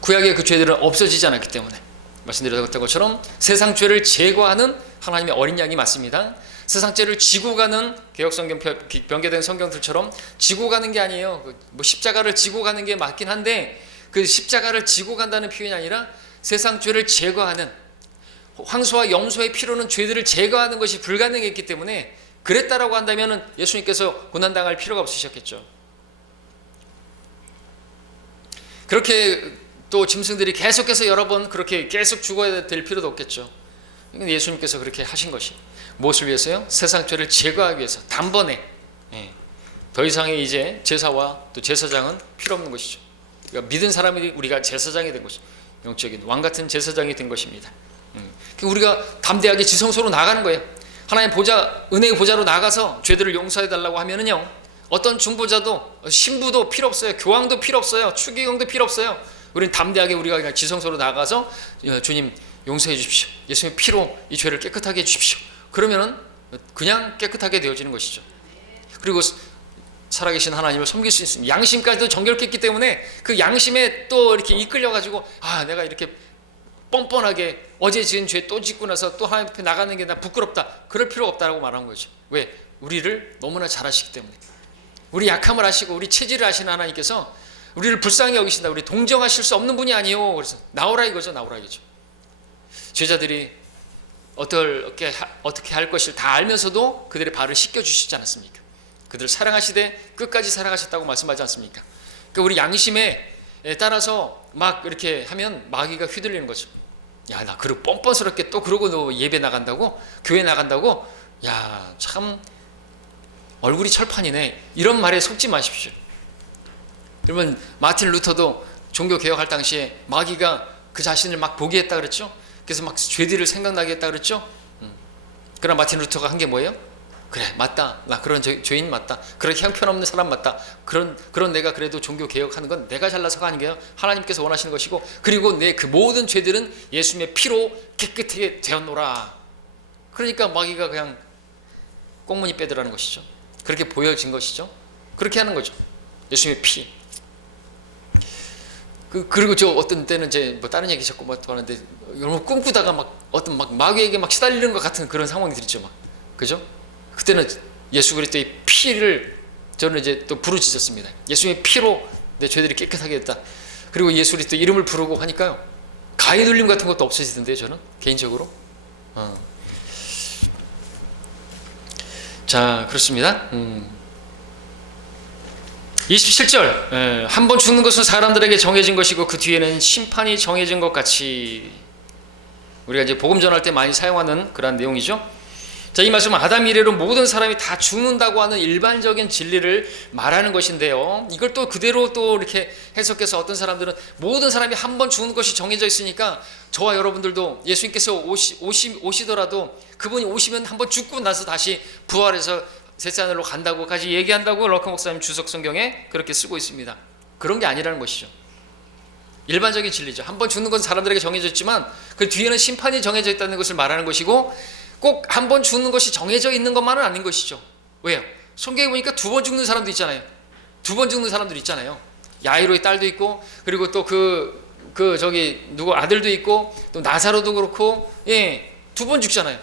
구약의 그 죄들은 없어지지 않았기 때문에 말씀드렸던 것처럼 세상 죄를 제거하는 하나님의 어린 양이 맞습니다. 세상 죄를 지고 가는 개혁성경 변개된 성경들처럼 지고 가는 게 아니에요. 뭐 십자가를 지고 가는 게 맞긴 한데 그 십자가를 지고 간다는 표현이 아니라 세상 죄를 제거하는, 황소와 염소의 피로는 죄들을 제거하는 것이 불가능했기 때문에 그랬다라고 한다면 예수님께서 고난당할 필요가 없으셨겠죠. 그렇게 또 짐승들이 계속해서 여러 번 그렇게 계속 죽어야 될 필요도 없겠죠. 예수님께서 그렇게 하신 것이 무엇을 위해서요? 세상 죄를 제거하기 위해서 단번에 더 이상의 이제 제사와 또 제사장은 필요 없는 것이죠. 그러니까 믿은 사람이 우리가 제사장이 된 것이죠. 영적인 왕 같은 제사장이 된 것입니다. 우리가 담대하게 지성소로 나가는 거예요. 하나님 보좌, 은혜의 보좌로 나가서 죄들을 용서해 달라고 하면은요, 어떤 중보자도 신부도 필요 없어요. 교황도 필요 없어요. 추기경도 필요 없어요. 우리는 담대하게 우리가 그냥 지성소로 나가서 주님 용서해 주십시오. 예수님의 피로 이 죄를 깨끗하게 해 주십시오. 그러면은 그냥 깨끗하게 되어지는 것이죠. 그리고 살아계신 하나님을 섬길 수 있습니다. 양심까지도 정결케 했기 때문에 그 양심에 또 이렇게 이끌려 가지고 내가 이렇게 뻔뻔하게 어제 지은 죄 또 짓고 나서 또 하나님 앞에 나가는 게 나 부끄럽다, 그럴 필요가 없다라고 말한 거죠. 왜? 우리를 너무나 잘 아시기 때문에. 우리 약함을 아시고 우리 체질을 아시는 하나님께서 우리를 불쌍히 여기신다. 우리 동정하실 수 없는 분이 아니요. 그래서 나오라 이거죠. 나오라 이거죠. 제자들이 어떻게 할 것을 다 알면서도 그들의 발을 씻겨주시지 않았습니까? 그들을 사랑하시되 끝까지 사랑하셨다고 말씀하지 않습니까? 그러니까 우리 양심에 따라서 막 이렇게 하면 마귀가 휘둘리는 거죠. 야, 나 그러고 뻔뻔스럽게 또 그러고 너 예배 나간다고? 교회 나간다고? 야, 참 얼굴이 철판이네. 이런 말에 속지 마십시오. 여러분, 마틴 루터도 종교 개혁할 당시에 마귀가 그 자신을 막 보게 했다 그랬죠. 그래서 막 죄들을 생각나게 했다 그랬죠. 그러나 마틴 루터가 한 게 뭐예요? 그래, 맞다. 나 그런 죄인 맞다. 그런 형편없는 사람 맞다. 그런 내가 그래도 종교 개혁하는 건 내가 잘나서가 아니에요. 하나님께서 원하시는 것이고, 그리고 내 그 모든 죄들은 예수님의 피로 깨끗하게 되었노라. 그러니까 마귀가 그냥 꽁무니 빼더라는 것이죠. 그렇게 보여진 것이죠. 그렇게 하는 거죠. 예수님의 피. 그리고 저 어떤 때는 이제 뭐 다른 얘기 자꾸 막 하는데, 여러분 꿈꾸다가 막 마귀에게 막 시달리는 것 같은 그런 상황이 있죠. 막. 그죠? 그때는 예수 그리스도의 피를 저는 이제 또 부르짖었습니다. 예수님의 피로 내 죄들이 깨끗하게 됐다. 그리고 예수 그리스도 이름을 부르고 하니까요, 가위 눌림 같은 것도 없어지던데요. 저는 개인적으로. 자, 그렇습니다. 27절, 한 번 죽는 것은 사람들에게 정해진 것이고 그 뒤에는 심판이 정해진 것 같이. 우리가 이제 복음 전할 때 많이 사용하는 그런 내용이죠. 자, 이 말씀은 아담 이래로 모든 사람이 다 죽는다고 하는 일반적인 진리를 말하는 것인데요, 이걸 또 그대로 또 이렇게 해석해서 어떤 사람들은 모든 사람이 한 번 죽는 것이 정해져 있으니까 저와 여러분들도 예수님께서 오시더라도 그분이 오시면 한 번 죽고 나서 다시 부활해서 셋째 하늘로 간다고까지 얘기한다고 럭커 목사님 주석 성경에 그렇게 쓰고 있습니다. 그런 게 아니라는 것이죠. 일반적인 진리죠. 한 번 죽는 건 사람들에게 정해져 있지만 그 뒤에는 심판이 정해져 있다는 것을 말하는 것이고, 꼭 한 번 죽는 것이 정해져 있는 것만은 아닌 것이죠. 왜요? 성경에 보니까 두 번 죽는 사람도 있잖아요. 두 번 죽는 사람들 있잖아요. 야이로의 딸도 있고, 그리고 또 누구 아들도 있고, 또 나사로도 그렇고, 두 번 죽잖아요.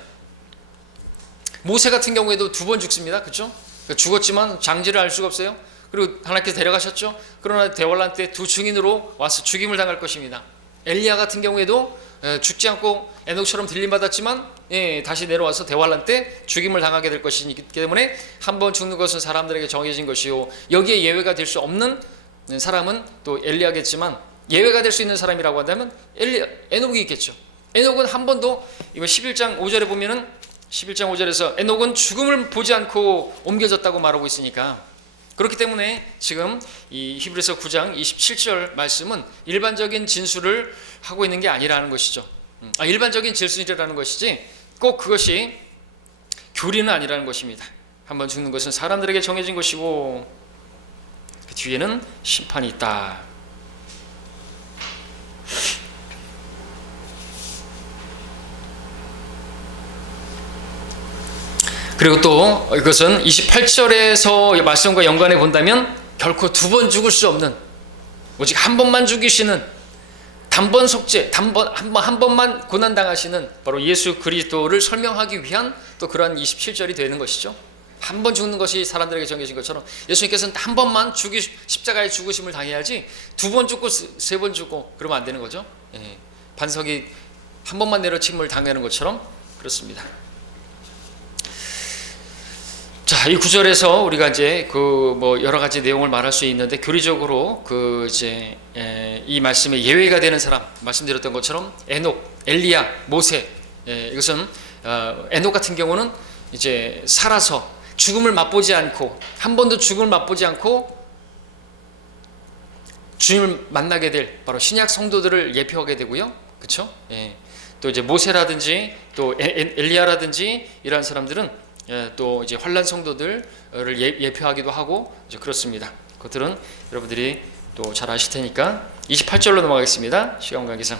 모세 같은 경우에도 두 번 죽습니다. 그렇죠? 죽었지만 장지를 알 수가 없어요. 그리고 하나님께서 데려가셨죠. 그러나 대환란 때 두 증인으로 와서 죽임을 당할 것입니다. 엘리야 같은 경우에도 죽지 않고 에녹처럼 들림받았지만 다시 내려와서 대환란 때 죽임을 당하게 될 것이기 때문에 한 번 죽는 것은 사람들에게 정해진 것이요, 여기에 예외가 될 수 없는 사람은 또 엘리야겠지만, 예외가 될 수 있는 사람이라고 한다면 에녹이 있겠죠. 에녹은 한 번도, 이거 11장 5절에 보면은 11장 5절에서 에녹은 죽음을 보지 않고 옮겨졌다고 말하고 있으니까, 그렇기 때문에 지금 이 히브리서 9장 27절 말씀은 일반적인 진술을 하고 있는 게 아니라는 것이죠. 일반적인 진술이라는 것이지 꼭 그것이 교리는 아니라는 것입니다. 한번 죽는 것은 사람들에게 정해진 것이고 그 뒤에는 심판이 있다. 그리고 또 이것은 28절에서 말씀과 연관해 본다면 결코 두 번 죽을 수 없는, 오직 한 번만 죽이시는 단번 속죄, 한 번만 고난당하시는 바로 예수 그리스도를 설명하기 위한 또 그러한 27절이 되는 것이죠. 한 번 죽는 것이 사람들에게 정해진 것처럼 예수님께서는 한 번만 십자가에 죽으심을 당해야지 두 번 죽고 세 번 죽고 그러면 안 되는 거죠. 반석이 한 번만 내려침을 당하는 것처럼 그렇습니다. 자, 이 구절에서 우리가 이제 여러 가지 내용을 말할 수 있는데, 교리적으로 이 말씀에 예외가 되는 사람, 말씀드렸던 것처럼 에녹, 엘리야, 모세, 이것은 에녹 같은 경우는 이제 살아서 죽음을 맛보지 않고, 한 번도 죽음을 맛보지 않고 주님을 만나게 될 바로 신약 성도들을 예표하게 되고요. 그렇죠? 예. 또 이제 모세라든지 또 엘리야라든지 이러한 사람들은 또 이제 환란 성도들을 예표하기도 하고 이제 그렇습니다. 그것들은 여러분들이 또 잘 아실 테니까 28절로 넘어가겠습니다. 시간 관계상.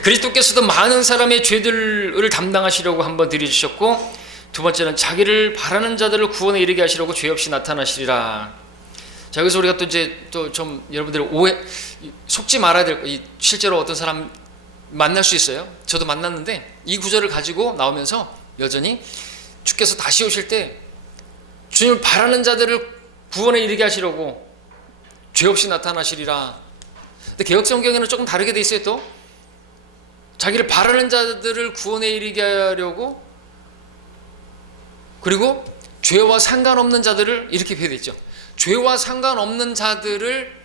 그리스도께서도 많은 사람의 죄들을 담당하시려고 한번 들여주셨고, 두 번째는 자기를 바라는 자들을 구원에 이르게 하시려고 죄 없이 나타나시리라. 자, 여기서 우리가 또 이제 또 좀 여러분들 속지 말아야 될, 실제로 어떤 사람 만날 수 있어요. 저도 만났는데 이 구절을 가지고 나오면서 여전히 주께서 다시 오실 때 주님을 바라는 자들을 구원에 이르게 하시려고 죄 없이 나타나시리라. 근데 개역성경에는 조금 다르게 돼 있어요. 또 자기를 바라는 자들을 구원에 이르게 하려고, 그리고 죄와 상관없는 자들을 이렇게 표현되어 있죠. 죄와 상관없는 자들을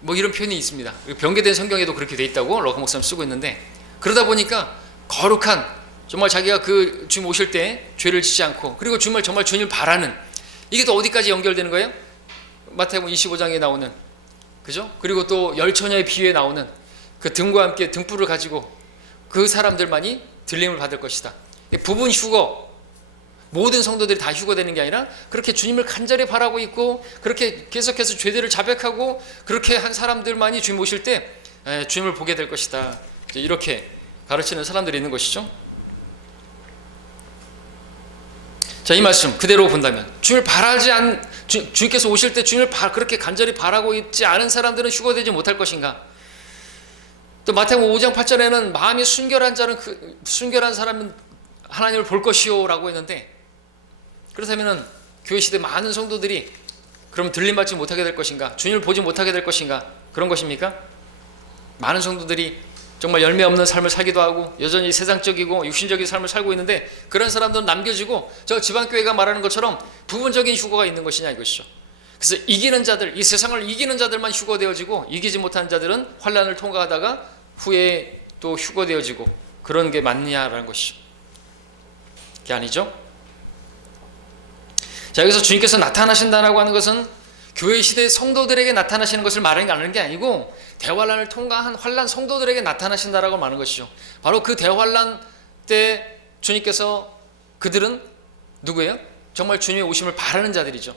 뭐 이런 표현이 있습니다. 변개된 성경에도 그렇게 돼 있다고 러커 목사님 쓰고 있는데, 그러다 보니까 거룩한, 정말 자기가 그 주님 오실 때 죄를 짓지 않고, 그리고 정말 주님을 바라는, 이게 또 어디까지 연결되는 거예요? 마태복음 25장에 나오는, 그죠? 그리고 또 열처녀의 비유에 나오는 그 등과 함께 등불을 가지고 그 사람들만이 들림을 받을 것이다. 부분 휴거, 모든 성도들이 다 휴거되는 게 아니라 그렇게 주님을 간절히 바라고 있고, 그렇게 계속해서 죄들을 자백하고 그렇게 한 사람들만이 주님 오실 때 주님을 보게 될 것이다. 이렇게 가르치는 사람들이 있는 것이죠. 자, 이 말씀 그대로 본다면 주님을 바라지 않, 주님께서 오실 때 주님을 그렇게 간절히 바라고 있지 않은 사람들은 휴거되지 못할 것인가? 또 마태복음 5장 8절에는 마음이 순결한 자는 순결한 사람은 하나님을 볼 것이요 라고 했는데, 그렇다면 교회 시대 많은 성도들이 그럼 들림받지 못하게 될 것인가? 주님을 보지 못하게 될 것인가? 그런 것입니까? 많은 성도들이 정말 열매 없는 삶을 살기도 하고 여전히 세상적이고 육신적인 삶을 살고 있는데, 그런 사람들은 남겨지고 저 지방교회가 말하는 것처럼 부분적인 휴거가 있는 것이냐 이것이죠. 그래서 이기는 자들, 이 세상을 이기는 자들만 휴거되어지고 이기지 못한 자들은 환난을 통과하다가 후에 또 휴거되어지고, 그런 게 맞느냐라는 것이죠. 그게 아니죠. 자, 여기서 주님께서 나타나신다라고 하는 것은 교회 시대 성도들에게 나타나시는 것을 말하는 게 아니고 대환란을 통과한 환란 성도들에게 나타나신다라고 말하는 것이죠. 바로 그 대환란 때 주님께서, 그들은 누구예요? 정말 주님의 오심을 바라는 자들이죠.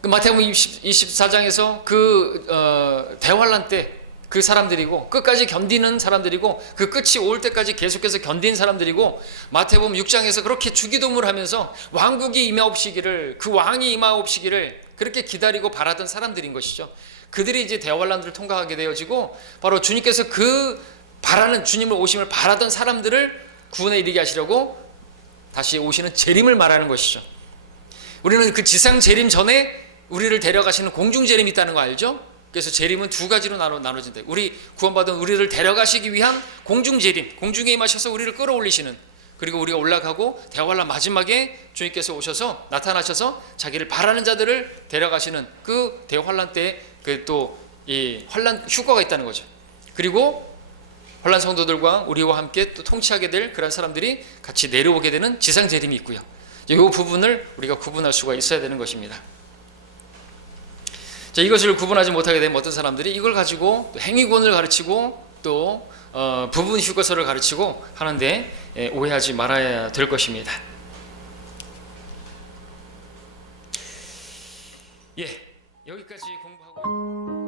그 마태복음 24장에서 그 대환란 때 그 사람들이고, 끝까지 견디는 사람들이고, 그 끝이 올 때까지 계속해서 견딘 사람들이고, 마태복음 6장에서 그렇게 주기도문을 하면서 왕국이 임하옵시기를, 그 왕이 임하옵시기를 그렇게 기다리고 바라던 사람들인 것이죠. 그들이 이제 대환란들을 통과하게 되어지고, 바로 주님께서 그 바라는, 주님을 오심을 바라던 사람들을 구원에 이르게 하시려고 다시 오시는 재림을 말하는 것이죠. 우리는 그 지상 재림 전에 우리를 데려가시는 공중 재림이 있다는 거 알죠? 그래서 재림은 두 가지로 나눠진다. 우리 구원받은 우리를 데려가시기 위한 공중 재림, 공중에 임하셔서 우리를 끌어올리시는, 그리고 우리가 올라가고 대환란 마지막에 주님께서 오셔서 나타나셔서 자기를 바라는 자들을 데려가시는 그 대환란 때 그 또 이 환란 휴거가 있다는 거죠. 그리고 환란 성도들과 우리와 함께 또 통치하게 될 그런 사람들이 같이 내려오게 되는 지상 재림이 있고요. 이 부분을 우리가 구분할 수가 있어야 되는 것입니다. 자, 이것을 구분하지 못하게 되면 어떤 사람들이 이걸 가지고 행위권을 가르치고 또 부분 휴거서를 가르치고 하는데 오해하지 말아야 될 것입니다. 예, 여기까지 공부하고